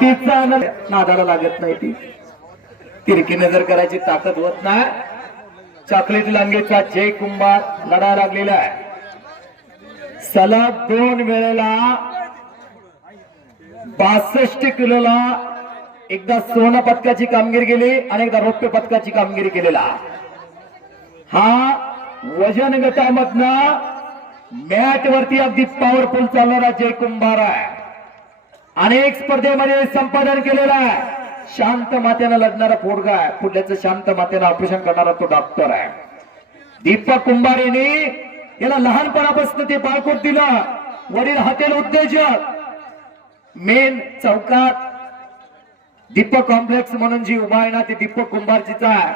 तिचा आनंद नादाला लागत नाही ती. तिरकी नजर करायची ताकद होत नाही चॉकलेट लांगेचा जय कुंभार लढा लागलेला आहे. सलग दोन वेळेला बासष्ट किलोला एकदा सोनं पदकाची कामगिरी केली आणि एकदा रौप्य पदकाची कामगिरी केलेला. हा वजन गटामधनं मॅट वरती अगदी पॉवरफुल चालणारा जय कुंभार आहे. अनेक स्पर्धेमध्ये संपादन केलेला आहे. शांत मात्यानं लढणारा पोरगा आहे. पुढल्याचं शांत मात्यानं ऑपरेशन करणारा तो डॉक्टर आहे. दीपक कुंभार यांनी याला लहानपणापासून ते बाळकोट दिलं. वडील हॉटेल उद्योजक. मेन चौकात दीपक कॉम्प्लेक्स म्हणून जी उभा आहे ना ते दीपक कुंभारजीचा आहे.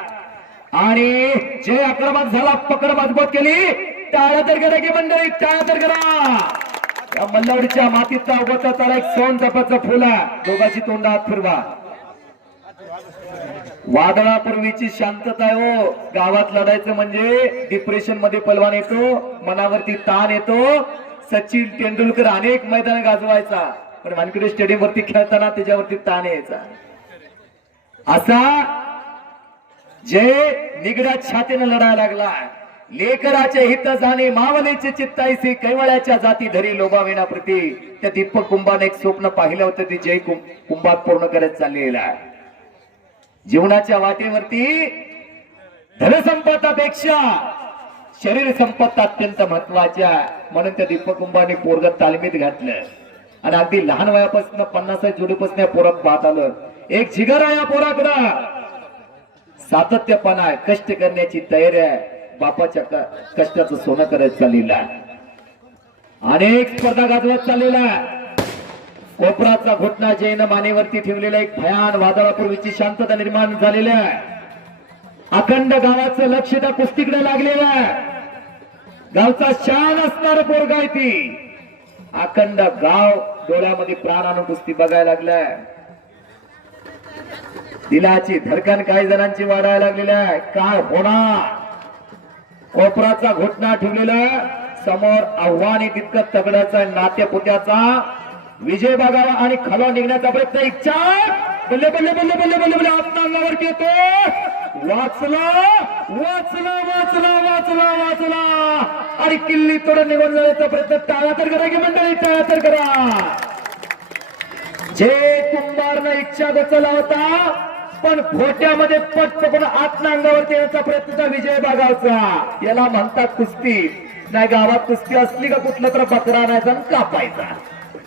आणि जे आक्रमक झाला पकड मजबूत केली. टाळ्या तर करा की मंडळी टाळ्या तर करा या मल्लवडीच्या मातीचा उभा त्याला एक सोन जपाचं फुल आहे. दोघाची तोंडात फिरवा. वादळापूर्वीची शांतता आहे हो. गावात लढायचं म्हणजे डिप्रेशनमध्ये पलवान येतो मनावरती ताण येतो. सचिन तेंडुलकर अनेक मैदान गाजवायचा. पण वानकडे स्टेडियम वरती खेळताना त्याच्यावरती ताण यायचा. असा जे निगड्यात छातीनं लढायला लागला लेकराचे हित जाणे मावलेचे चित्ताईसे कैवळ्याच्या जाती धरी लोभाविनाप्रती त्या दीपक कुंभाने एक स्वप्न पाहिलं होतं ते जय कुंभात पूर्ण करत चाललेलं आहे. जीवनाच्या वाटेवरती धनसंपदापेक्षा शरीर संपत्त अत्यंत महत्त्वाच्या म्हणून त्या दीपक कुंभाने पोरग तालमीत घातलं. आणि अगदी लहान वयापासून पन्नास जुडीपासून या पोरात पाहत आलं. एक जिगर आहे या पोराकडं. सातत्यपणा आहे कष्ट करण्याची तयारी आहे. बापाच्या कष्टाचं सोनं करत चाललेला अनेक स्पर्धा गाजवत चाललेला कोपराचा घोटणा जैन मानेवरती ठेवलेला एक भयान वादळापूर्वीची शांतता निर्माण झालेल्या अखंड गावाचं लक्ष त्या कुस्तीकडे लागलेलं आहे. गावचा शान असणार पोरगाय ती. अखंड गाव डोळ्यामध्ये प्राणानं कुस्ती बघायला लागलाय दिलाची धडकन काही जणांची वाढायला लागलेली आहे. काय होणार? कोपराचा घोटणा ठेवलेला समोर आव्हान आहे तितकं तगड्याचा नाट्यपुत्याचा विजय बघावा आणि खालवा निघण्याचा प्रयत्न. इच्छा बल्ले बल्ले बल्ले बल्ले बल्ले बल्ले. आत्ता येतो. वाचला वाचला वाचला वाचला वाचला. आणि किल्ली तोडून निघून जाण्याचा प्रयत्न. टाळा तर करा की मंडळी टाळा तर करा. जे कुंभारनं इच्छा गचला होता पण खोट्यामध्ये पट पकडून आत्मा अंगावरती येण्याचा प्रयत्न त्या विजय बागावचा याला म्हणतात कुस्ती. नाही गावात कुस्ती असली का कुठलं तर पत्रा आणायचा आणि कापायचा.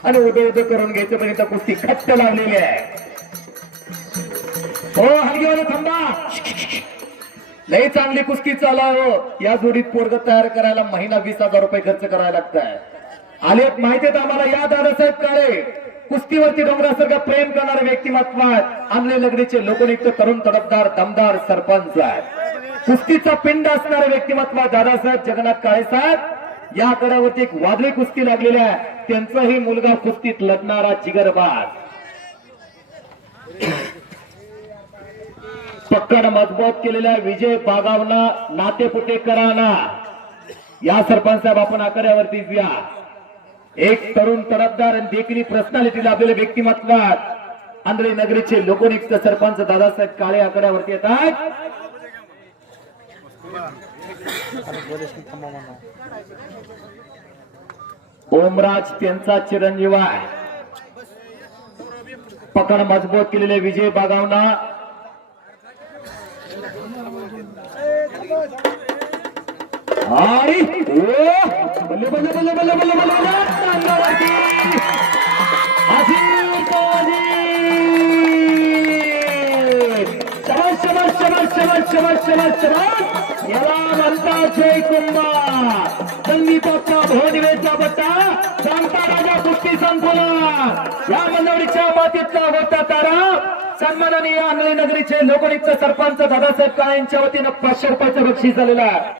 आणि उदो उदो करून घ्यायचं पर्यंत कुस्ती खट्ट लावलेली आहे. हो हलगीवाले थांबा. लई चांगली कुस्ती चालू हो या जोडीत पोरग तयार करायला महिना वीस हजार रुपये खर्च करायला लागत आलेत माहिती आहेत आम्हाला? या दादासाहेब काळे. कुस्तीवरती डोंगरासारखं प्रेम करणारे व्यक्तिमत्व आहेत आमले लगडीचे लोकनियुक्त तरुण तडफदार दमदार सरपंच आहेत कुस्तीचा पिंड असणारे व्यक्तिमत्व दादासाहेब जगन्नाथ काळे साहेब. या आकड्यावरती एक वादळी कुस्ती लागलेली आहे. त्यांचाही मुलगा कुस्तीत लढणारा जिगरबाज. पक्कड मजबूत केलेल्या विजय बागावना नातेपुतेकरांना या सरपंच साहेब आपण आकड्यावरती या एक तरुण तडफदार आणि देखणी पर्सनॅलिटी लाभलेले व्यक्तिमत्वात आंध्रे नगरीचे लोकनियुक्त सरपंच दादासाहेब काळे आकड्यावरती येतात. ओमराज त्यांचा चिरंजीव आहे. पकड मजबूत केलेले विजय बागावना. आणि बल्ले बल्ले बल्ले बल्ले बल्ले बल्ले बल्ले अंगावरती. अजीत अजीत. याला म्हणतात जय बट्टा. सांगता राजा कुस्ती या मंडळीच्या मातीतला होता तारा. सन्माननीय आंधळी नगरीचे लोकनियुक्त सरपंच दादासाहेब काळे यांच्या वतीनं पाचशे रुपयाचं बक्षीस झालेलं आहे.